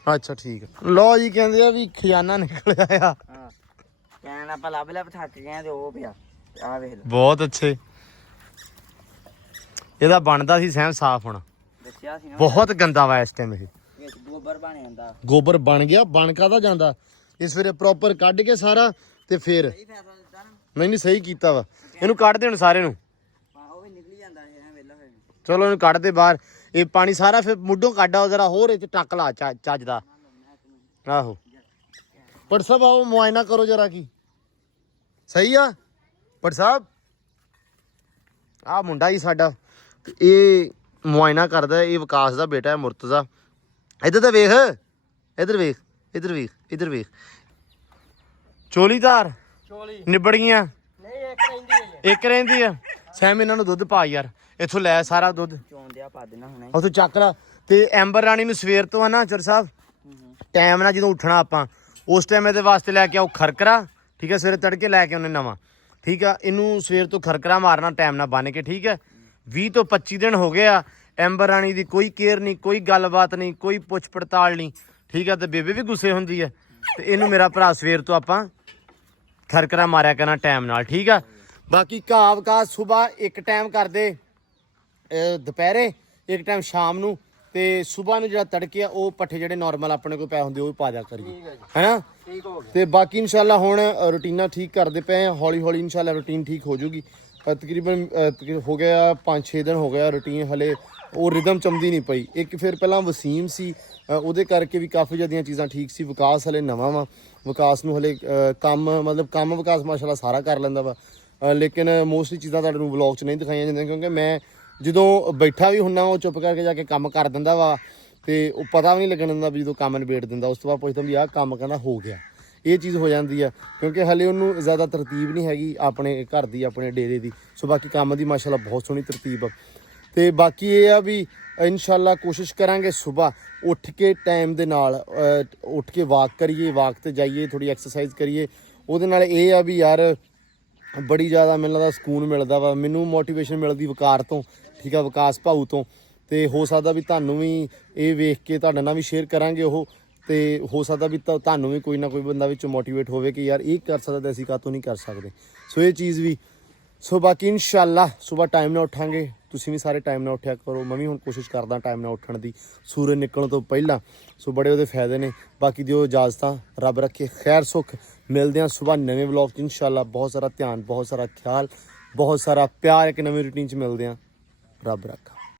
ਅੱਛਾ ਠੀਕ ਹੈ। ਲਓ ਜੀ ਕਹਿੰਦੇ ਆ ਵੀ ਖਜ਼ਾਨਾ ਨਿਕਲਿਆ ਆ। ਹਾਂ ਕਹਿਣ ਆਪਾਂ ਲੱਭ ਲੱਭ ਥੱਕ ਗਏ ਆ ਤੇ ਉਹ ਪਿਆ ਆ ਵੇਖ ਲਓ। ਬਹੁਤ ਅੱਛੇ। ਇਹਦਾ ਬਣਦਾ ਸੀ ਸਹਿਮ ਸਾਫ਼ ਹੋਣਾ, ਦੱਸਿਆ ਸੀ ਨਾ ਬਹੁਤ ਗੰਦਾ ਵਾ ਇਸ ਟਾਈਮ ਇਹ। ਵਿੱਚ ਗੋਬਰ ਬਣ ਜਾਂਦਾ। ਗੋਬਰ ਬਣ ਗਿਆ, ਬਣ ਕਾਹਦਾ ਜਾਂਦਾ। ਇਸ ਵੇਲੇ ਪ੍ਰੋਪਰ ਕੱਢ ਕੇ ਸਾਰਾ ਤੇ ਫਿਰ ਸਹੀ ਫੈਸਲਾ ਦਿੱਤਾ ਨਾ। ਨਹੀਂ ਸਹੀ ਕੀਤਾ ਵਾ। ਇਹਨੂੰ ਕੱਢ ਦੇ ਹੁਣ ਸਾਰੇ ਨੂੰ। ਹਾਂ ਉਹ ਵੀ ਨਿਕਲੀ ਜਾਂਦਾ ਹੈ ਵੇਲਾ ਹੋਇਆ। ਚਲੋ ਇਹਨੂੰ ਕੱਢ ਦੇ ਬਾਹਰ। ਇਹ ਪਾਣੀ ਸਾਰਾ ਫਿਰ ਮੁੱਢੋਂ ਕੱਢਾ ਜ਼ਰਾ ਹੋਰ ਇਹ ਚ ਟੱਕ ਲਾ ਚੱਜ ਦਾ। ਆਹੋ ਪਰ ਸਾਹਿਬ ਆਓ ਮੁਆਇਨਾ ਕਰੋ ਜਰਾ ਕੀ ਸਹੀ ਆ। ਪਰ ਸਾਹਿਬ ਆ ਮੁੰਡਾ ਹੀ ਸਾਡਾ ਤੇ ਇਹ ਮੁਆਇਨਾ ਕਰਦਾ। ਇਹ ਵਿਕਾਸ ਦਾ ਬੇਟਾ ਹੈ ਮੁਰਤਜ਼ਾ। ਇੱਧਰ ਤਾਂ ਵੇਖ, ਇੱਧਰ ਵੇਖ, ਇੱਧਰ ਵੇਖ, ਇੱਧਰ ਵੇਖ। ਚੋਲੀਦਾਰ ਚੋਲੀ ਨਿਬੜ ਗਈਆਂ। ਨਹੀਂ ਇੱਕ ਰਹਿੰਦੀ ਹੈ ਇੱਕ ਰਹਿੰਦੀ ਆ। ਸੈਮ ਇਹਨਾਂ ਨੂੰ ਦੁੱਧ ਪਾ ਯਾਰ, ਇੱਥੋਂ ਲੈ ਸਾਰਾ ਦੁੱਧ ਚੋਂਦਿਆ ਪਾ ਦੇਣਾ ਹੁਣੇ। ਉੱਥੋਂ ਚੱਕ ਲਾ। ਤੇ ਐਂਬਰ ਰਾਣੀ ਨੂੰ ਸਵੇਰ ਤੋਂ ਆ ਨਾ ਚਰ ਸਾਹਿਬ ਟਾਈਮ ਨਾਲ ਜਦੋਂ ਉੱਠਣਾ ਆਪਾਂ ਉਸ ਟਾਈਮ ਇਹਦੇ ਵਾਸਤੇ ਲੈ ਕੇ ਆਓ ਖਰਕਰਾ। ਠੀਕ ਹੈ ਸਵੇਰੇ ਤੜਕੇ ਲੈ ਕੇ ਆਉਣੇ ਨਵਾਂ। ਠੀਕ ਆ ਇਹਨੂੰ ਸਵੇਰ ਤੋਂ ਖਰਕਰਾ ਮਾਰਨਾ ਟਾਈਮ ਨਾਲ ਬੰਨ ਕੇ। ਠੀਕ ਹੈ 20 ਤੋਂ 25 ਦਿਨ ਹੋ ਗਏ ਆ ਐਂਬਰ ਰਾਣੀ ਦੀ ਕੋਈ ਕੇਅਰ ਨਹੀਂ, ਕੋਈ ਗੱਲਬਾਤ ਨਹੀਂ, ਕੋਈ ਪੁੱਛ ਪੜਤਾਲ ਨਹੀਂ। ਠੀਕ ਆ ਤੇ ਬੇਬੇ ਵੀ ਗੁੱਸੇ ਹੁੰਦੀ ਹੈ ਤੇ ਇਹਨੂੰ ਮੇਰਾ ਭਰਾ ਸਵੇਰ ਤੋਂ ਆਪਾਂ ਖਰਕਰਾ ਮਾਰਿਆ ਕਰਨਾ ਟਾਈਮ ਨਾਲ। ਠੀਕ ਆ ਬਾਕੀ ਘਾਹ ਵਿਕਾਸ ਸੁਬਾਹ ਇੱਕ ਟਾਈਮ ਕਰਦੇ, ਦੁਪਹਿਰੇ ਇੱਕ ਟਾਈਮ ਸ਼ਾਮ ਨੂੰ, ਤੇ ਸਵੇਰ ਨੂੰ ਜਿਹੜਾ ਤੜਕੇ ਆ ਉਹ ਪੱਠੇ ਜਿਹੜੇ ਨਾਰਮਲ ਆਪਣੇ ਕੋਲ ਪਏ ਹੁੰਦੇ ਉਹ ਵੀ ਪਾ ਦਿਆ ਕਰੀਏ ਹੈਨਾ। ਠੀਕ ਹੋ ਗਿਆ। ਤੇ ਬਾਕੀ ਇਨਸ਼ਾਅੱਲਾ ਹੁਣ ਰੂਟੀਨਾਂ ਠੀਕ ਕਰਦੇ ਪਏ ਆ, ਹੌਲੀ ਹੌਲੀ ਇਨਸ਼ਾਅੱਲਾ ਰੂਟੀਨ ਠੀਕ ਹੋ ਜੂਗੀ। ਤਕਰੀਬਨ ਹੋ ਗਿਆ 5-6 ਦਿਨ ਹੋ ਗਿਆ ਰੂਟੀਨ, ਹਲੇ ਉਹ ਰਿਦਮ ਚੰਦੀ ਨਹੀਂ ਪਈ। ਇੱਕ ਫਿਰ ਪਹਿਲਾਂ ਵਸੀਮ ਸੀ ਉਹਦੇ ਕਰਕੇ ਵੀ ਕਾਫੀ ਜ਼ਿਆਦੀਆਂ ਚੀਜ਼ਾਂ ਠੀਕ ਸੀ। ਵਿਕਾਸ ਹਲੇ ਨਵਾਂ ਵਾ, ਵਿਕਾਸ ਨੂੰ ਹਲੇ ਕੰਮ ਵਿਕਾਸ ਮਾਸ਼ਾਅੱਲਾ ਸਾਰਾ ਕਰ ਲੈਂਦਾ ਵਾ। ਲੇਕਿਨ ਮੋਸਟਲੀ ਚੀਜ਼ਾਂ ਤੁਹਾਡੇ ਨੂੰ ਵਲੌਗ 'ਚ ਨਹੀਂ ਦਿਖਾਈਆਂ ਜਾਂਦੀਆਂ ਕਿਉਂਕਿ ਮੈਂ ਜਦੋਂ ਬੈਠਾ ਵੀ ਹੁੰਨਾ ਉਹ ਚੁੱਪ ਕਰਕੇ ਜਾ ਕੇ ਕੰਮ ਕਰ ਦਿੰਦਾ ਵਾ ਤੇ ਉਹ ਪਤਾ ਵੀ ਨਹੀਂ ਲੱਗਣ ਦਿੰਦਾ ਵੀ ਜਦੋਂ ਕੰਮ ਨਿਬੇੜ ਦਿੰਦਾ ਉਸ ਤੋਂ ਬਾਅਦ ਪੁੱਛਦਾ ਵੀ ਆਹ ਕੰਮ ਕਹਿੰਦਾ ਹੋ ਗਿਆ। ਇਹ ਚੀਜ਼ ਹੋ ਜਾਂਦੀ ਆ ਕਿਉਂਕਿ ਹਲੇ ਉਹਨੂੰ ਜ਼ਿਆਦਾ ਤਰਤੀਬ ਨਹੀਂ ਹੈਗੀ ਆਪਣੇ ਘਰ ਦੀ, ਆਪਣੇ ਡੇਰੇ ਦੀ। ਸੋ ਬਾਕੀ ਕੰਮ ਦੀ ਮਾਸ਼ਾਅੱਲਾ ਬਹੁਤ ਸੋਹਣੀ ਤਰਤੀਬ ਆ। ਤੇ ਬਾਕੀ ਇਹ ਆ ਵੀ ਇਨਸ਼ਾਅੱਲਾ ਕੋਸ਼ਿਸ਼ ਕਰਾਂਗੇ ਸਵੇਰ ਉੱਠ ਕੇ ਟਾਈਮ ਦੇ ਨਾਲ ਉੱਠ ਕੇ ਵਾਕ ਕਰੀਏ, ਵਾਕ ਤੇ ਜਾਈਏ, ਥੋੜੀ ਐਕਸਰਸਾਈਜ਼ ਕਰੀਏ। ਉਹਦੇ ਨਾਲ ਇਹ ਆ ਵੀ ਯਾਰ ਬੜੀ ਜ਼ਿਆਦਾ ਮੈਨੂੰ ਲੱਗਦਾ ਸਕੂਨ ਮਿਲਦਾ ਵਾ। ਮੈਨੂੰ ਮੋਟੀਵੇਸ਼ਨ ਮਿਲਦੀ ਵਕਾਰ ਤੋਂ। ਠੀਕ ਆ ਵਿਕਾਸ ਭਾਊ ਤੋਂ। ਤੇ ਹੋ ਸਕਦਾ ਵੀ ਤੁਹਾਨੂੰ ਵੀ ਇਹ ਵੇਖ ਕੇ ਤੁਹਾਡੇ ਨਾਲ ਵੀ ਸ਼ੇਅਰ ਕਰਾਂਗੇ ਉਹ, ਤੇ ਹੋ ਸਕਦਾ ਵੀ ਤੁਹਾਨੂੰ ਵੀ ਕੋਈ ਨਾ ਕੋਈ ਬੰਦਾ ਵਿੱਚ ਮੋਟੀਵੇਟ ਹੋਵੇ ਕਿ ਯਾਰ ਇਹ ਕਰ ਸਕਦਾ ਤੇ ਅਸੀਂ ਕਾਹਤੋਂ ਨਹੀਂ ਕਰ ਸਕਦੇ। ਸੋ ਇਹ ਚੀਜ਼ ਵੀ। ਸੋ ਬਾਕੀ ਇਨਸ਼ਾਅੱਲਾ ਸਵੇਰ ਟਾਈਮ ਨਾਲ ਉੱਠਾਂਗੇ। ਤੁਸੀਂ ਵੀ ਸਾਰੇ ਟਾਈਮ ਨਾਲ ਉੱਠਿਆ ਕਰੋ। ਮੈਂ ਵੀ ਹੁਣ ਕੋਸ਼ਿਸ਼ ਕਰਦਾ ਟਾਈਮ ਨਾਲ ਉੱਠਣ ਦੀ ਸੂਰਜ ਨਿਕਲਣ ਤੋਂ ਪਹਿਲਾਂ। ਸੋ ਬੜੇ ਉਹਦੇ ਫਾਇਦੇ ਨੇ। ਬਾਕੀ ਦਿਓ ਇਜਾਜ਼ਤਾਂ, ਰੱਬ ਰੱਖੇ ਖੈਰ ਸੁੱਖ। ਮਿਲਦੇ ਹਾਂ ਸਵੇਰ ਨਵੇਂ ਵਲੌਗ 'ਚ ਇਨਸ਼ਾਅੱਲਾ। ਬਹੁਤ ਸਾਰਾ ਧਿਆਨ, ਬਹੁਤ ਸਾਰਾ ਖਿਆਲ, ਬਹੁਤ ਸਾਰਾ ਪਿਆਰ। ਇੱਕ ਨਵੀਂ ਰੂਟੀਨ 'ਚ ਮਿਲਦੇ ਹਾਂ। ਰੱਬ ਰੱਖਾ।